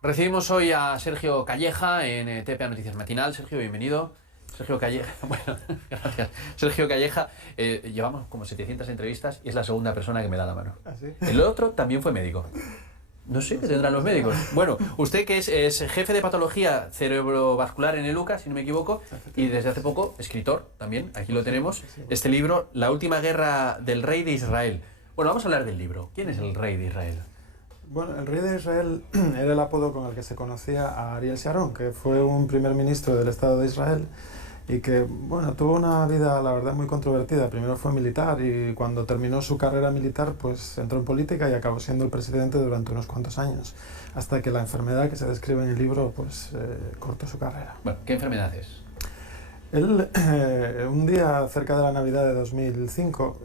Recibimos hoy a Sergio Calleja en TPA Noticias Matinal. Sergio, bienvenido. Sergio Calleja, bueno, gracias. Sergio Calleja, llevamos como 700 entrevistas y es la segunda persona que me da la mano. ¿Ah, sí? El otro también fue médico. No sé qué tendrán los médicos. Bueno, usted que es jefe de patología cerebrovascular en el UCA, si no me equivoco, y desde hace poco escritor también, aquí lo tenemos, este libro, La última guerra del rey de Israel. Bueno, vamos a hablar del libro. ¿Quién es el rey de Israel? Bueno, el rey de Israel era el apodo con el que se conocía a Ariel Sharon, que fue un primer ministro del Estado de Israel y que, bueno, tuvo una vida, la verdad, muy controvertida. Primero fue militar y cuando terminó su carrera militar, pues entró en política y acabó siendo el presidente durante unos cuantos años, hasta que la enfermedad que se describe en el libro, pues, cortó su carrera. Bueno, ¿qué enfermedad es? Él, un día cerca de la Navidad de 2005,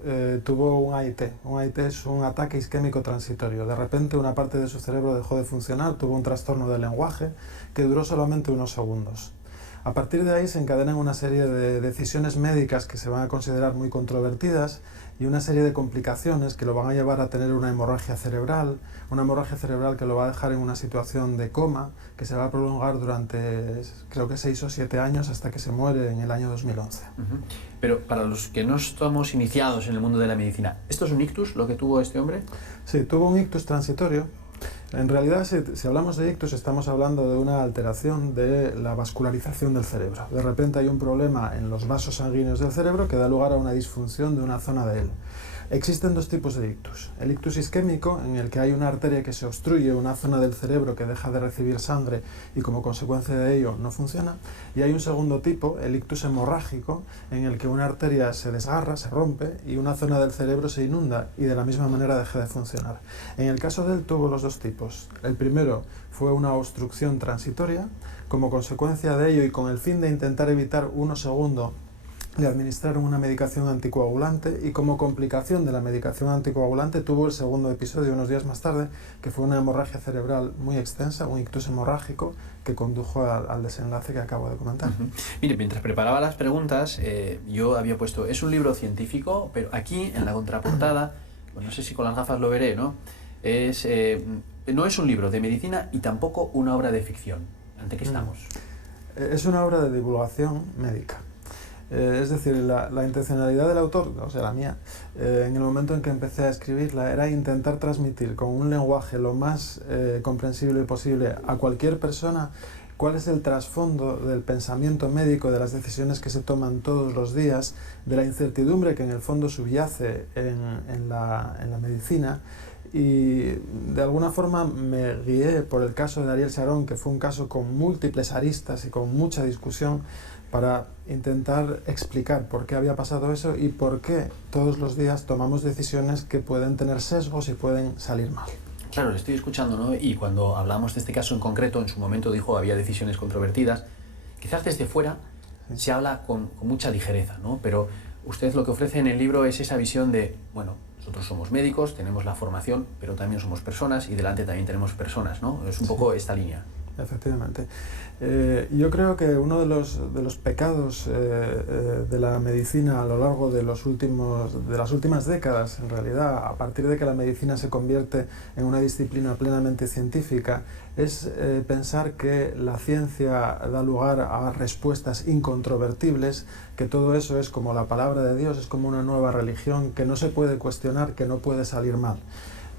tuvo un AIT. Un AIT es un ataque isquémico transitorio. De repente una parte de su cerebro dejó de funcionar, tuvo un trastorno del lenguaje que duró solamente unos segundos. A partir de ahí se encadenan una serie de decisiones médicas que se van a considerar muy controvertidas y una serie de complicaciones que lo van a llevar a tener una hemorragia cerebral que lo va a dejar en una situación de coma que se va a prolongar durante, creo que 6 o 7 años hasta que se muere en el año 2011. Pero para los que no estamos iniciados en el mundo de la medicina, ¿esto es un ictus lo que tuvo este hombre? Sí, tuvo un ictus transitorio. En realidad, si hablamos de ictus, estamos hablando de una alteración de la vascularización del cerebro. De repente hay un problema en los vasos sanguíneos del cerebro que da lugar a una disfunción de una zona de él. Existen dos tipos de ictus. El ictus isquémico, en el que hay una arteria que se obstruye, una zona del cerebro que deja de recibir sangre y como consecuencia de ello no funciona. Y hay un segundo tipo, el ictus hemorrágico, en el que una arteria se desgarra, se rompe y una zona del cerebro se inunda y de la misma manera deja de funcionar. En el caso de él tuvo los dos tipos. El primero fue una obstrucción transitoria. Como consecuencia de ello y con el fin de intentar evitar uno segundo, le administraron una medicación anticoagulante y como complicación de la medicación anticoagulante tuvo el segundo episodio unos días más tarde, que fue una hemorragia cerebral muy extensa, un ictus hemorrágico que condujo al desenlace que acabo de comentar. Mire, mientras preparaba las preguntas, yo había puesto, es un libro científico, pero aquí en la contraportada, bueno, no sé si con las gafas lo veré, ¿no? No es un libro de medicina y tampoco una obra de ficción. ¿Ante qué estamos? Es una obra de divulgación médica. Es decir, la intencionalidad del autor, o sea, la mía, en el momento en que empecé a escribirla, era intentar transmitir con un lenguaje lo más comprensible posible a cualquier persona cuál es el trasfondo del pensamiento médico, de las decisiones que se toman todos los días, de la incertidumbre que en el fondo subyace en la medicina. Y de alguna forma me guié por el caso de Ariel Sharon, que fue un caso con múltiples aristas y con mucha discusión, para intentar explicar por qué había pasado eso y por qué todos los días tomamos decisiones que pueden tener sesgos y pueden salir mal. Claro, le estoy escuchando, ¿no? Y cuando hablamos de este caso en concreto, en su momento dijo había decisiones controvertidas. Quizás desde fuera se habla con mucha ligereza, ¿no? Pero usted lo que ofrece en el libro es esa visión de, bueno, nosotros somos médicos, tenemos la formación, pero también somos personas y delante también tenemos personas, ¿no? Es un poco esta línea. Efectivamente. Yo creo que uno de los pecados de la medicina a lo largo de las últimas décadas, en realidad, a partir de que la medicina se convierte en una disciplina plenamente científica, es pensar que la ciencia da lugar a respuestas incontrovertibles, que todo eso es como la palabra de Dios, es como una nueva religión que no se puede cuestionar, que no puede salir mal.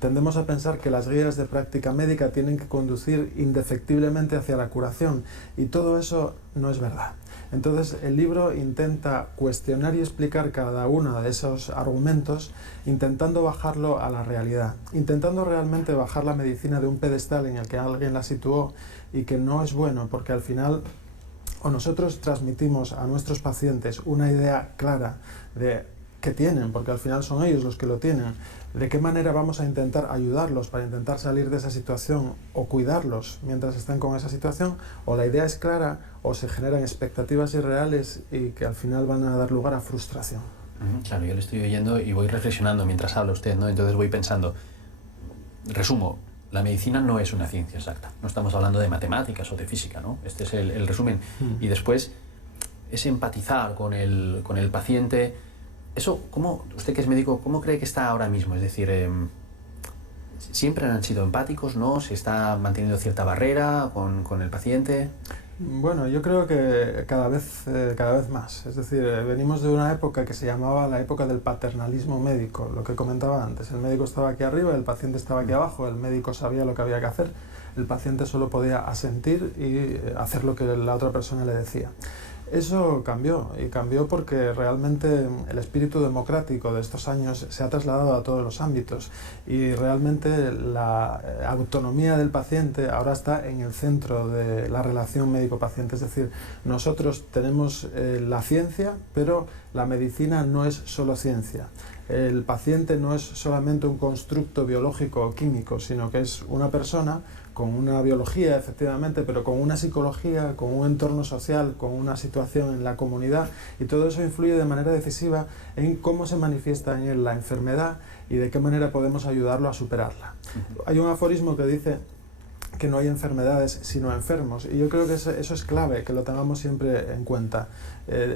Tendemos a pensar que las guías de práctica médica tienen que conducir indefectiblemente hacia la curación y todo eso no es verdad. Entonces el libro intenta cuestionar y explicar cada uno de esos argumentos intentando bajarlo a la realidad, intentando realmente bajar la medicina de un pedestal en el que alguien la situó y que no es bueno porque al final o nosotros transmitimos a nuestros pacientes una idea clara de qué tienen, porque al final son ellos los que lo tienen, de qué manera vamos a intentar ayudarlos para intentar salir de esa situación o cuidarlos mientras están con esa situación, o la idea es clara o se generan expectativas irreales y que al final van a dar lugar a frustración. Claro, yo le estoy oyendo y voy reflexionando mientras habla usted, ¿no? Entonces voy pensando, resumo, la medicina no es una ciencia exacta, no estamos hablando de matemáticas o de física, ¿no? Este es el resumen. Y después es empatizar con el paciente. Eso, ¿cómo, usted que es médico, cómo cree que está ahora mismo? Es decir, ¿Siempre han sido empáticos, no? ¿Se está manteniendo cierta barrera con el paciente? Bueno, yo creo que cada vez más. Es decir, venimos de una época que se llamaba la época del paternalismo médico, lo que comentaba antes. El médico estaba aquí arriba, el paciente estaba aquí abajo, el médico sabía lo que había que hacer, el paciente solo podía asentir y hacer lo que la otra persona le decía. Eso cambió, y cambió porque realmente el espíritu democrático de estos años se ha trasladado a todos los ámbitos y realmente la autonomía del paciente ahora está en el centro de la relación médico-paciente. Es decir, nosotros tenemos la ciencia, pero la medicina no es solo ciencia. El paciente no es solamente un constructo biológico o químico, sino que es una persona con una biología, efectivamente, pero con una psicología, con un entorno social, con una situación en la comunidad, y todo eso influye de manera decisiva en cómo se manifiesta en él la enfermedad y de qué manera podemos ayudarlo a superarla. Hay un aforismo que dice que no hay enfermedades sino enfermos, y yo creo que eso es clave, que lo tengamos siempre en cuenta.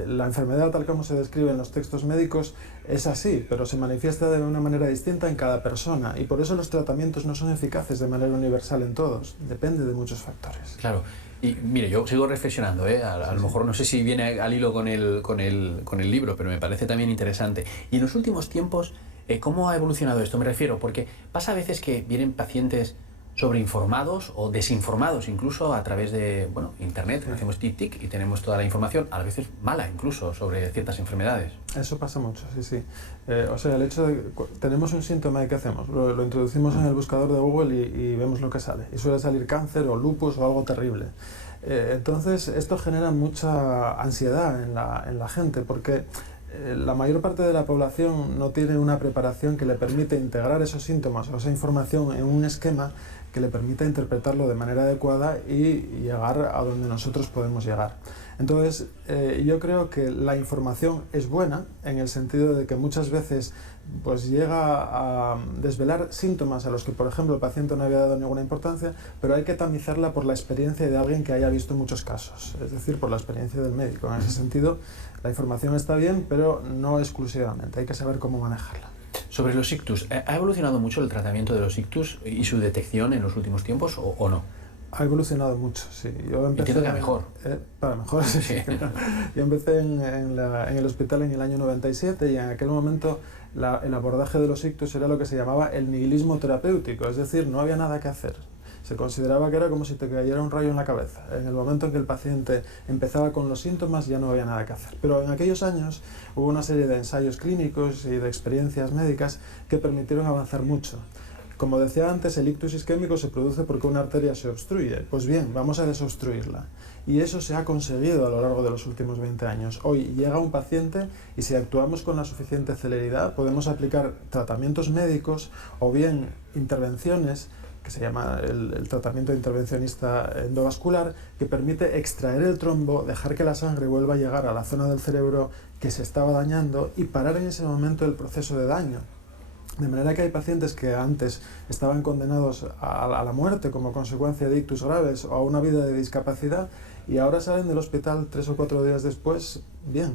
La enfermedad, tal como se describe en los textos médicos, es así, pero se manifiesta de una manera distinta en cada persona, y por eso los tratamientos no son eficaces de manera universal en todos, depende de muchos factores. Claro, y mire, yo sigo reflexionando, a lo mejor no sé si viene al hilo con el libro, pero me parece también interesante. Y en los últimos tiempos, ¿cómo ha evolucionado esto? Me refiero, porque pasa a veces que vienen pacientes sobreinformados o desinformados incluso a través de internet, hacemos tic-tic y tenemos toda la información, a veces mala incluso, sobre ciertas enfermedades. Eso pasa mucho, sí. O sea, el hecho de que tenemos un síntoma y ¿qué hacemos? Lo introducimos en el buscador de Google y vemos lo que sale. Y suele salir cáncer o lupus o algo terrible. Entonces, esto genera mucha ansiedad en la gente, porque la mayor parte de la población no tiene una preparación que le permite integrar esos síntomas o esa información en un esquema que le permita interpretarlo de manera adecuada y llegar a donde nosotros podemos llegar. Entonces, yo creo que la información es buena en el sentido de que muchas veces pues llega a desvelar síntomas a los que, por ejemplo, el paciente no había dado ninguna importancia, pero hay que tamizarla por la experiencia de alguien que haya visto muchos casos, es decir, por la experiencia del médico. En ese sentido, la información está bien, pero no exclusivamente, hay que saber cómo manejarla. Sobre los ictus, ¿ha evolucionado mucho el tratamiento de los ictus y su detección en los últimos tiempos o no? Ha evolucionado mucho, sí. Yo empecé, entiendo que a mejor. Para mejor, sí. Yo empecé en el hospital en el año 97 y en aquel momento el abordaje de los ictus era lo que se llamaba el nihilismo terapéutico, es decir, no había nada que hacer. Se consideraba que era como si te cayera un rayo en la cabeza. En el momento en que el paciente empezaba con los síntomas ya no había nada que hacer. Pero en aquellos años hubo una serie de ensayos clínicos y de experiencias médicas que permitieron avanzar mucho. Como decía antes, el ictus isquémico se produce porque una arteria se obstruye. Pues bien, vamos a desobstruirla. Y eso se ha conseguido a lo largo de los últimos 20 años. Hoy llega un paciente y si actuamos con la suficiente celeridad podemos aplicar tratamientos médicos o bien intervenciones, que se llama el tratamiento intervencionista endovascular, que permite extraer el trombo, dejar que la sangre vuelva a llegar a la zona del cerebro que se estaba dañando y parar en ese momento el proceso de daño. De manera que hay pacientes que antes estaban condenados a la muerte como consecuencia de ictus graves o a una vida de discapacidad y ahora salen del hospital 3 o 4 días después bien.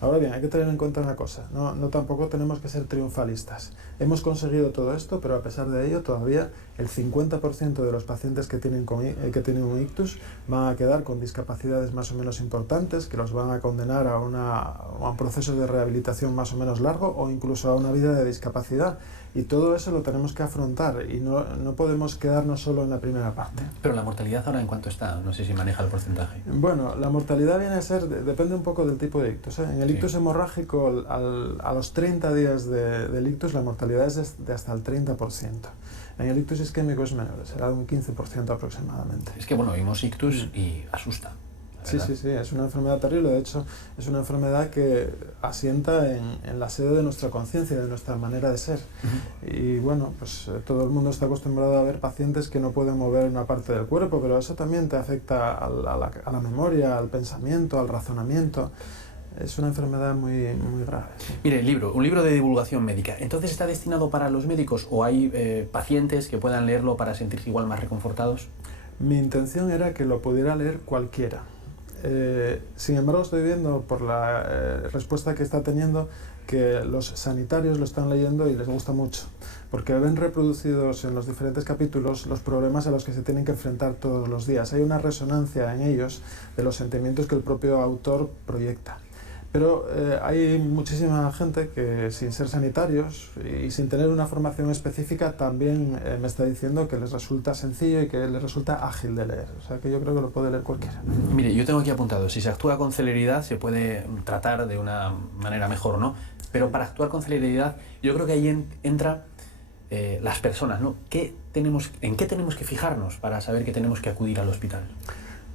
Ahora bien, hay que tener en cuenta una cosa, no tampoco tenemos que ser triunfalistas. Hemos conseguido todo esto, pero a pesar de ello todavía el 50% de los pacientes que tienen un ictus van a quedar con discapacidades más o menos importantes, que los van a condenar a un proceso de rehabilitación más o menos largo o incluso a una vida de discapacidad. Y todo eso lo tenemos que afrontar y no podemos quedarnos solo en la primera parte. Pero la mortalidad ahora, ¿en cuánto está? No sé si maneja el porcentaje. Bueno, la mortalidad viene a ser, depende un poco del tipo de ictus. En el ictus hemorrágico, a los 30 días del ictus, la mortalidad es de hasta el 30%. En el ictus isquémico es menor, será de un 15% aproximadamente. Es que vimos ictus y asusta. Sí, es una enfermedad terrible. De hecho, es una enfermedad que asienta en la sede de nuestra conciencia, de nuestra manera de ser. Y bueno, pues todo el mundo está acostumbrado a ver pacientes que no pueden mover una parte del cuerpo, pero eso también te afecta a la memoria, al pensamiento, al razonamiento. Es una enfermedad muy grave. Sí. Mire, un libro de divulgación médica. ¿Entonces está destinado para los médicos o hay pacientes que puedan leerlo para sentirse igual más reconfortados? Mi intención era que lo pudiera leer cualquiera. Sin embargo, estoy viendo por la respuesta que está teniendo que los sanitarios lo están leyendo y les gusta mucho, porque ven reproducidos en los diferentes capítulos los problemas a los que se tienen que enfrentar todos los días. Hay una resonancia en ellos de los sentimientos que el propio autor proyecta. Pero hay muchísima gente que, sin ser sanitarios y sin tener una formación específica, también me está diciendo que les resulta sencillo y que les resulta ágil de leer. O sea que yo creo que lo puede leer cualquiera. Mire, yo tengo aquí apuntado, si se actúa con celeridad se puede tratar de una manera mejor, ¿no? Pero para actuar con celeridad, yo creo que ahí entra las personas, ¿no? ¿En qué tenemos que fijarnos para saber que tenemos que acudir al hospital?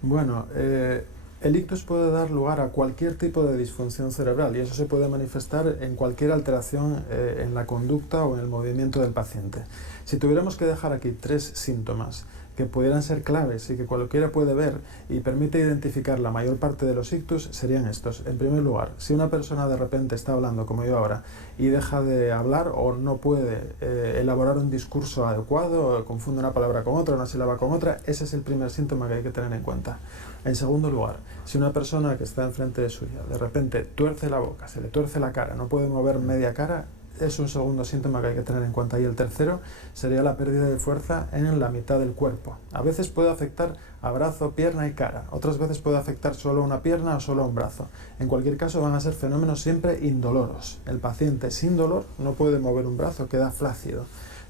Bueno, el ictus puede dar lugar a cualquier tipo de disfunción cerebral y eso se puede manifestar en cualquier alteración en la conducta o en el movimiento del paciente. Si tuviéramos que dejar aquí 3 síntomas que pudieran ser claves y que cualquiera puede ver y permite identificar la mayor parte de los ictus, serían estos. En primer lugar, si una persona de repente está hablando, como yo ahora, y deja de hablar o no puede elaborar un discurso adecuado, o confunde una palabra con otra, una sílaba con otra, ese es el primer síntoma que hay que tener en cuenta. En segundo lugar, si una persona que está enfrente de suya de repente tuerce la boca, se le tuerce la cara, no puede mover media cara, es un segundo síntoma que hay que tener en cuenta. Y el tercero sería la pérdida de fuerza en la mitad del cuerpo. A veces puede afectar a brazo, pierna y cara. Otras veces puede afectar solo una pierna o solo un brazo. En cualquier caso van a ser fenómenos siempre indoloros. El paciente sin dolor no puede mover un brazo, queda flácido.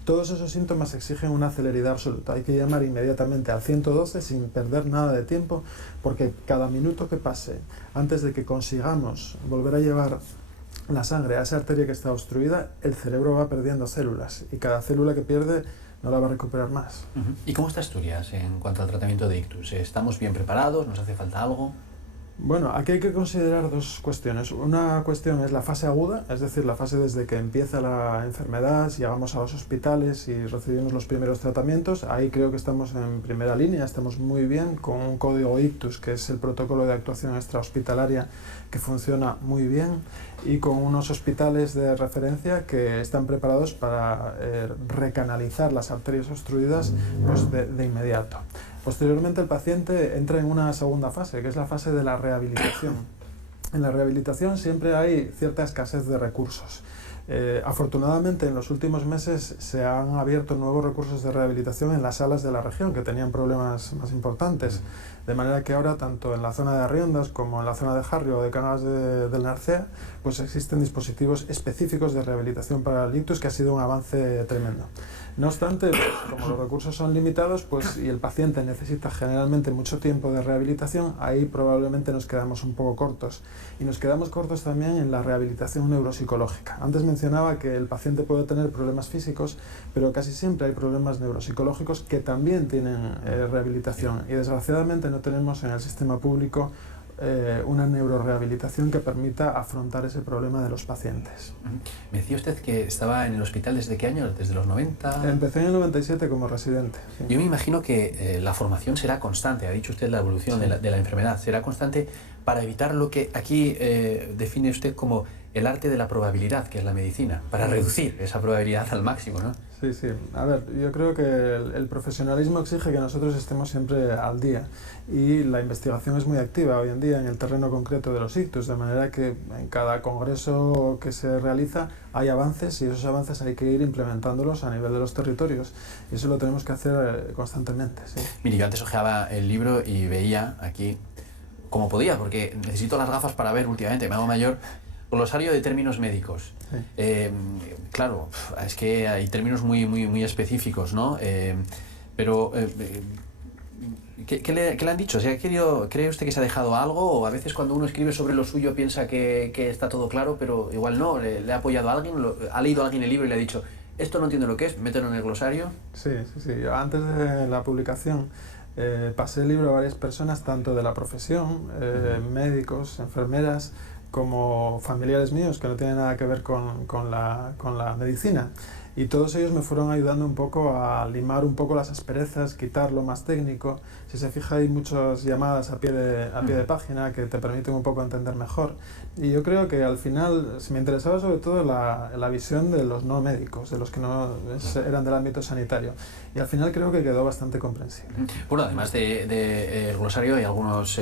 Todos esos síntomas exigen una celeridad absoluta. Hay que llamar inmediatamente al 112 sin perder nada de tiempo, porque cada minuto que pase antes de que consigamos volver a llevar la sangre a esa arteria que está obstruida, el cerebro va perdiendo células y cada célula que pierde no la va a recuperar más. ¿Y cómo está Asturias en cuanto al tratamiento de ictus? ¿Estamos bien preparados? ¿Nos hace falta algo? Bueno, aquí hay que considerar 2 cuestiones. Una cuestión es la fase aguda, es decir, la fase desde que empieza la enfermedad, llegamos a los hospitales y recibimos los primeros tratamientos. Ahí creo que estamos en primera línea, estamos muy bien con un código ictus, que es el protocolo de actuación extrahospitalaria que funciona muy bien, y con unos hospitales de referencia que están preparados para recanalizar las arterias obstruidas pues de inmediato. Posteriormente el paciente entra en una segunda fase, que es la fase de la rehabilitación. En la rehabilitación siempre hay cierta escasez de recursos. Afortunadamente en los últimos meses se han abierto nuevos recursos de rehabilitación en las salas de la región que tenían problemas más importantes, de manera que ahora tanto en la zona de Arriondas como en la zona de Jarrio o de Cangas del Narcea pues existen dispositivos específicos de rehabilitación para el ictus, que ha sido un avance tremendo. No obstante, pues, como los recursos son limitados pues, y el paciente necesita generalmente mucho tiempo de rehabilitación, ahí probablemente nos quedamos un poco cortos. Y nos quedamos cortos también en la rehabilitación neuropsicológica. Antes mencionaba que el paciente puede tener problemas físicos, pero casi siempre hay problemas neuropsicológicos que también tienen rehabilitación. Y desgraciadamente no tenemos en el sistema público una neurorehabilitación que permita afrontar ese problema de los pacientes. Me decía usted que estaba en el hospital ¿desde qué año? ¿Desde los 90? Empecé en el 97 como residente. Sí. Yo me imagino que la formación será constante, ha dicho usted la evolución de la enfermedad, será constante para evitar lo que aquí define usted como el arte de la probabilidad, que es la medicina, para reducir esa probabilidad al máximo, ¿no? Sí, sí. A ver, yo creo que el profesionalismo exige que nosotros estemos siempre al día y la investigación es muy activa hoy en día en el terreno concreto de los ictus, de manera que en cada congreso que se realiza hay avances y esos avances hay que ir implementándolos a nivel de los territorios y eso lo tenemos que hacer constantemente. Sí. Mire, yo antes hojeaba el libro y veía aquí como podía, porque necesito las gafas para ver últimamente, me hago mayor. Glosario de términos médicos. Sí. Claro, es que hay términos muy específicos, ¿no? Pero, ¿qué le han dicho? O sea, ¿cree usted que se ha dejado algo? O a veces cuando uno escribe sobre lo suyo piensa que está todo claro, pero igual no. ¿Le ha apoyado a alguien? ¿Ha leído alguien el libro y le ha dicho, esto no entiendo lo que es, mételo en el glosario? Sí. Antes de la publicación pasé el libro a varias personas, tanto de la profesión, médicos, enfermeras, como familiares míos que no tienen nada que ver con la medicina. Y todos ellos me fueron ayudando un poco a limar un poco las asperezas, quitar lo más técnico. Si se fija hay muchas llamadas a pie de página que te permiten un poco entender mejor. Y yo creo que al final me interesaba sobre todo la visión de los no médicos, de los que no eran del ámbito sanitario. Y al final creo que quedó bastante comprensible. Bueno, además del glosario hay algunos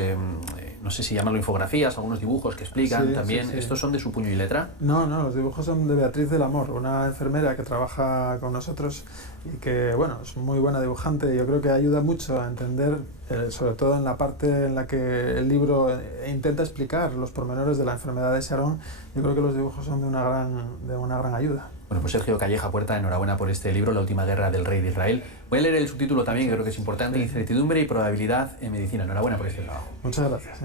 no sé si llamarlo infografías, algunos dibujos que explican Sí, también. sí, sí. ¿Estos son de su puño y letra? No, no, los dibujos son de Beatriz del Amor, una enfermera que trabaja con nosotros y que, bueno, es muy buena dibujante. Yo creo que ayuda mucho a entender, sobre todo en la parte en la que el libro intenta explicar los pormenores de la enfermedad de Sharon. Yo creo que los dibujos son de una gran ayuda. Bueno, pues Sergio Calleja Puerta, enhorabuena por este libro, La última guerra del rey de Israel. Voy a leer el subtítulo también, que creo que es importante, Incertidumbre y probabilidad en medicina. Enhorabuena por este trabajo. Muchas gracias.